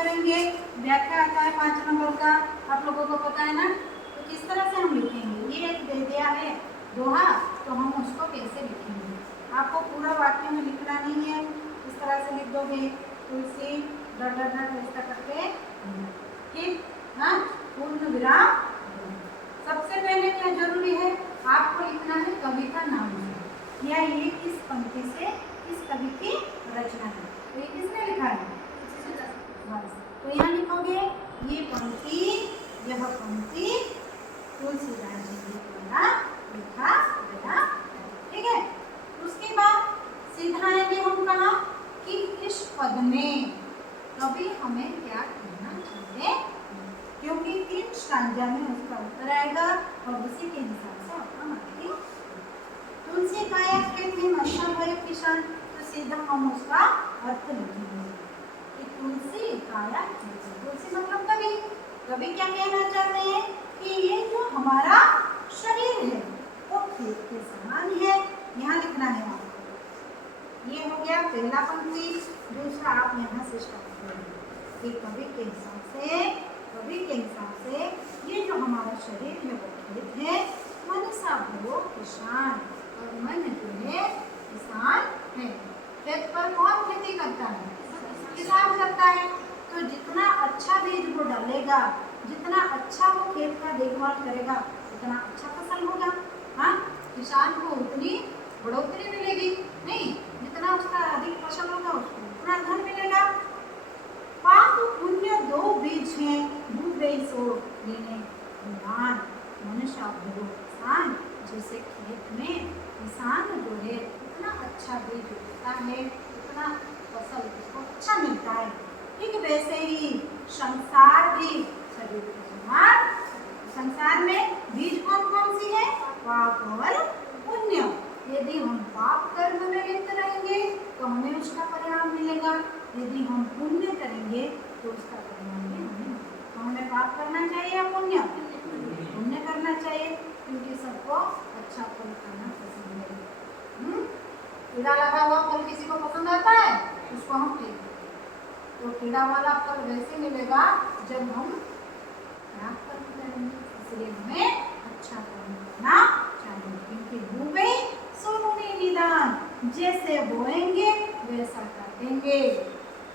करेंगे। व्याख्या आता है 5 नंबर का, आप लोगों को पता है ना। तो किस तरह से हम लिखेंगे, ये एक दे दिया है दोहा, तो हम उसको कैसे लिखेंगे। आपको पूरा वाक्य में लिखना नहीं है, इस तरह से लिख दोगे तुलसी डट डट डट ऐसा करके, ठीक। हाँ, पूर्ण विराम। सबसे पहले क्या जरूरी है, आपको लिखना है कवि का नाम या ये किस पंक्ति से किस कवि की रचना है। तो ये किसने लिखा है, बस। तो यहाँ लिखोगे ये पंक्ति, यह पंक्ति तुलसीदास जी द्वारा लिखा गया, ठीक है। उसके बाद सीधा आएंगे हम कहाँ कि इस पद में कवि हमें क्या कहना चाहिए, क्योंकि 3 स्टांजा में उसका उत्तर आएगा और उसी के हिसाब से आपका मार्किंग। तुलसी काया खेत में मशा भय किसान, तो सीधा हम उसका अर्थ लिखेंगे कि तुलसी काया खेत। तुलसी मतलब कवि, कवि क्या कहना चाहते हैं कि ये जो हमारा शरीर है वो खेत के समान है, यहाँ लिखना है आपको। ये हो गया पहला पंक्ति। दूसरा आप यहाँ से स्टार्ट करेंगे कि कवि के हिसाब से ये जो हमारा शरीर है वो खेत है, मनसा भयो किसान, और मन जो है किसान है। खेत पर कौन खेती करता है, किसान करता है। तो जितना अच्छा बीज वो डालेगा, जितना अच्छा वो खेत का देखभाल करेगा, उतना अच्छा फसल होगा। हाँ, किसान को उतनी बढ़ोतरी मिलेगी नहीं, जितना उसका अधिक फसल होगा उसको उतना धन मिलेगा। पाप पुण्य 2 बीज हैं, डूबे सो लेने ज्ञान, मनुष्य भयो किसान। जैसे खेत में किसान जो है उतना अच्छा बीज उगता है, उतना फसल उसको अच्छा मिलता है, ठीक वैसे ही संसार भी शरीर के समान। संसार में बीज कौन कौन सी है, पाप और पुण्य। यदि हम पाप कर्म में लिप्त रहेंगे तो हमें उसका परिणाम मिलेगा, यदि हम पुण्य करेंगे तो उसका परिणाम भी हमें। तो हमें पाप करना चाहिए या पुण्य, पुण्य करना चाहिए, क्योंकि सबको अच्छा फल खाना पसंद है। कीड़ा लगा हुआ फल किसी को पसंद आता है, उसको हम फेंक देते, तो कीड़ा वाला फल वैसे मिलेगा जब हम खराब कर्म करेंगे। इसलिए हमें अच्छा कर्म करना चाहिए, क्योंकि डूबे सोने निदान, जैसे बोएंगे वैसा काटेंगे,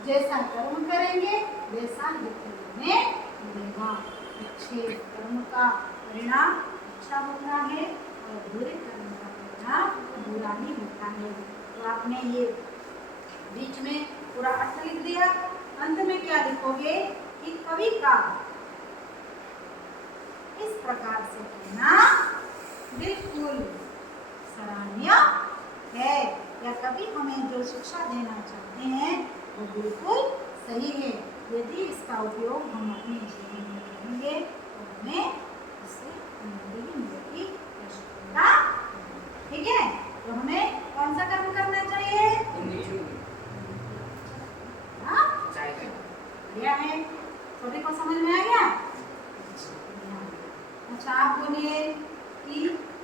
जैसा कर्म करेंगे वैसा ही हमें मिलेगा। अच्छे कर्म का परिणाम अच्छा होता है और बुरे कर्म का परिणाम बुरा ही होता है। तो आपने ये बीच में पूरा अर्थ लिख दिया। अंत में क्या लिखोगे कि कवि का इस प्रकार से कहना बिल्कुल सराहनीय है, या कवि हमें जो शिक्षा देना चाहते हैं वो बिल्कुल सही है। यदि इसका उपयोग हम अपने जीवन में करेंगे तो हमें इससे उन्नति ही मिलेगी, ठीक है। तो हमें कौन सा कर्म करना चाहिए, बढ़िया है। छोटे को समझ में आ गया। अच्छा, आप बोलिए कि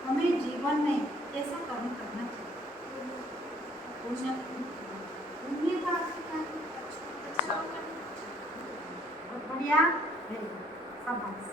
हमें जीवन में कैसा कर्म करना चाहिए। पुण्य का अच्छा, बहुत बढ़िया, शाबाश।